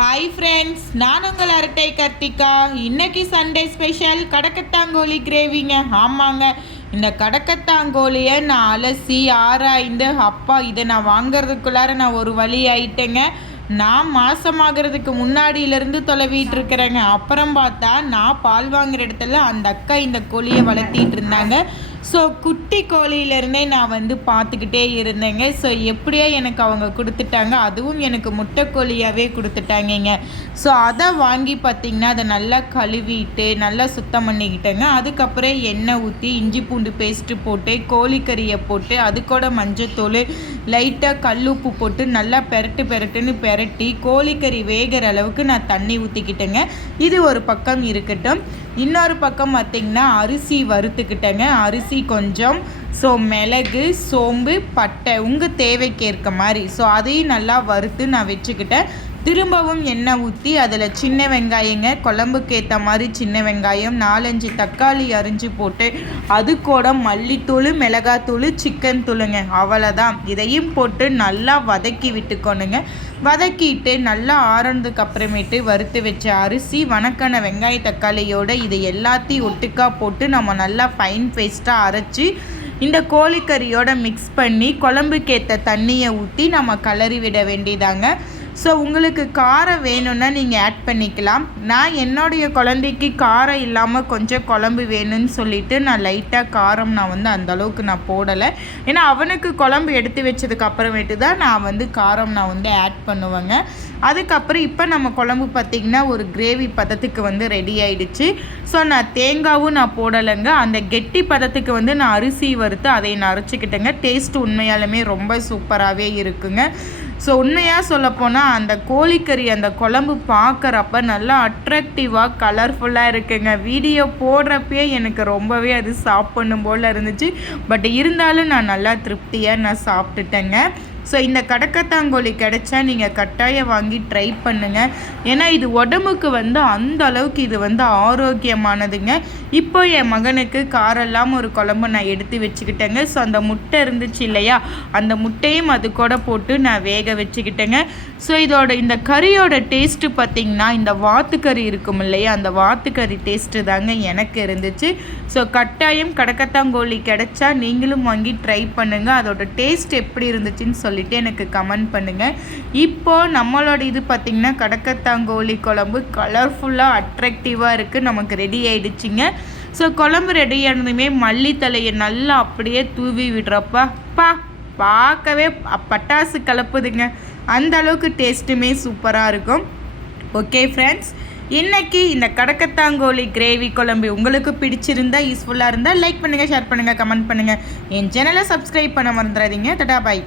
Hi friends, நான் உங்கள் அரட்டை கர்த்திகா. இன்னைக்கு சண்டே ஸ்பெஷல் கடக்கத்தாங்கோழி கிரேவிங்க. ஆமாங்க, இந்த கடக்கத்தாங்கோழியை நான் அலசி ஆராய்ந்து இதை நான் வாங்கிறதுக்குள்ளார நான் ஒரு வழி ஆயிட்டேங்க. நான் மாதமாகிறதுக்கு முன்னாடியிலேருந்து தொலைவிட்டு இருக்கிறேங்க. அப்புறம் பார்த்தா நான் பால் வாங்குகிற இடத்துல அந்த அக்கா இந்த கோழியை வளர்த்திட்டு இருந்தாங்க. ஸோ குட்டி கோழியிலேருந்தே நான் பார்த்துக்கிட்டே இருந்தேங்க. ஸோ எப்படியோ எனக்கு அவங்க கொடுத்துட்டாங்க. அதுவும் எனக்கு முட்டை கோழியாகவே கொடுத்துட்டாங்கங்க. ஸோ அதை வாங்கி பார்த்திங்கன்னா அதை நல்லா கழுவிட்டு நல்லா சுத்தம் பண்ணிக்கிட்டேங்க. அதுக்கப்புறம் எண்ணெய் ஊற்றி இஞ்சி பூண்டு பேஸ்ட்டு போட்டு கோழிக்கறியை போட்டு அது கூட மஞ்சத்தூள் லைட்டாக கல்லுப்பு போட்டு நல்லா பெரட்டுன்னு பெரட்டி கோழிக்கறி வேகிற அளவுக்கு நான் தண்ணி ஊற்றிக்கிட்டேங்க. இது ஒரு பக்கம் இருக்கட்டும். இன்னொரு பக்கம் பார்த்திங்கன்னா அரிசி வறுத்துக்கிட்டேங்க. அரிசி கொஞ்சம், ஸோ மிளகு, சோம்பு, பட்டை உங்கள் தேவைக்கு ஏற்க மாதிரி ஸோ அதையும் நல்லா வறுத்து நான் வச்சுக்கிட்டேன். திரும்பவும் எண்ணெய் ஊற்றி அதில் சின்ன வெங்காயங்க, குழம்புக்கு ஏற்ற மாதிரி சின்ன வெங்காயம், 4-5 தக்காளி அரிஞ்சு போட்டு அது கூட மல்லித்தூள், மிளகாத்தூள், சிக்கன் தூளுங்க, அவ்வளோதான். இதையும் போட்டு நல்லா வதக்கி விட்டுக்கணுங்க. வதக்கிட்டு நல்லா ஆறனதுக்கு அப்புறமேட்டு வறுத்து வச்ச அரிசி, வணக்கான வெங்காய தக்காளியோடு இதை எல்லாத்தையும் ஒட்டுக்கா போட்டு நம்ம நல்லா ஃபைன் பேஸ்ட்டாக அரைச்சி இந்த கோழிக்கறியோட மிக்ஸ் பண்ணி குழம்புக்கேற்ற தண்ணியை ஊற்றி நம்ம கிளறி விட வேண்டியதாங்க. ஸோ உங்களுக்கு காரம் வேணும்னா நீங்கள் ஆட் பண்ணிக்கலாம். நான் என்னுடைய குழந்தைக்கு காரம் இல்லாமல் கொஞ்சம் குழம்பு வேணும்னு சொல்லிவிட்டு நான் லைட்டாக காரம் நான் அந்தளவுக்கு நான் போடலை. ஏன்னா அவனுக்கு குழம்பு எடுத்து வச்சதுக்கு அப்புறமேட்டு தான் நான் காரம் நான் ஆட் பண்ணுவேங்க. அதுக்கப்புறம் இப்போ நம்ம குழம்பு பார்த்திங்கன்னா ஒரு கிரேவி பதத்துக்கு ரெடி ஆகிடுச்சு. ஸோ நான் தேங்காவும் நான் போடலைங்க. அந்த கெட்டி பதத்துக்கு நான் அரிசி வறுத்து அதை நான் அரைச்சிக்கிட்டேங்க. டேஸ்ட்டு உண்மையாலுமே ரொம்ப சூப்பராகவே இருக்குங்க. ஸோ உண்மையாக சொல்லப்போனால் அந்த கோழிக்கறி அந்த குழம்பு பார்க்குறப்ப நல்லா அட்ராக்டிவாக கலர்ஃபுல்லாக இருக்குங்க. வீடியோ போடுறப்பே எனக்கு ரொம்பவே அது சாப்பிடணும் போல் இருந்துச்சு. பட் இருந்தாலும் நான் நல்லா திருப்தியாக நான் சாப்பிட்டுட்டேங்க. ஸோ இந்த கடக்கத்தாங்கோழி கிடைச்சா நீங்கள் கட்டாயம் வாங்கி ட்ரை பண்ணுங்கள். ஏன்னா இது உடம்புக்கு அந்த அளவுக்கு இது ஆரோக்கியமானதுங்க. இப்போ என் மகனுக்கு காரம் இல்லாமல் ஒரு குழம்பு நான் எடுத்து வச்சுக்கிட்டேங்க. ஸோ அந்த முட்டை இருந்துச்சு இல்லையா, அந்த முட்டையும் அது கூட போட்டு நான் வேக வச்சுக்கிட்டேங்க. ஸோ இந்த கறியோட டேஸ்ட்டு பார்த்திங்கன்னா இந்த வாத்துக்கறி இருக்கும் இல்லையா, அந்த வாத்துக்கறி டேஸ்ட்டு தாங்க எனக்கு இருந்துச்சு. ஸோ கட்டாயம் கடக்கத்தாங்கோழி கிடைச்சா நீங்களும் வாங்கி ட்ரை பண்ணுங்கள். அதோட டேஸ்ட் எப்படி இருந்துச்சுன்னு சொல்லிட்டு எனக்கு கமெண்ட் பண்ணுங்கள். இப்போது நம்மளோட இது பார்த்திங்கன்னா கடக்கத்தாங்கோழி குழம்பு கலர்ஃபுல்லாக அட்ராக்டிவாக இருக்குது, நமக்கு ரெடி ஆகிடுச்சிங்க. ஸோ குழம்பு ரெடி ஆனதுமே மல்லித்தலையை நல்லா அப்படியே தூவி விடுறப்பா பார்க்கவே பட்டாசு கலப்புதுங்க. அந்த அளவுக்கு டேஸ்ட்டுமே சூப்பராக இருக்கும். ஓகே ஃப்ரெண்ட்ஸ், இன்றைக்கி இந்த கடக்கத்தாங்கோழி கிரேவி குழம்பு உங்களுக்கு பிடிச்சிருந்தா யூஸ்ஃபுல்லாக இருந்தால் லைக் பண்ணுங்கள், ஷேர் பண்ணுங்கள், கமெண்ட் பண்ணுங்கள். என் சேனலை சப்ஸ்கிரைப் பண்ண மறந்துடாதீங்க. டாடா, பாய்.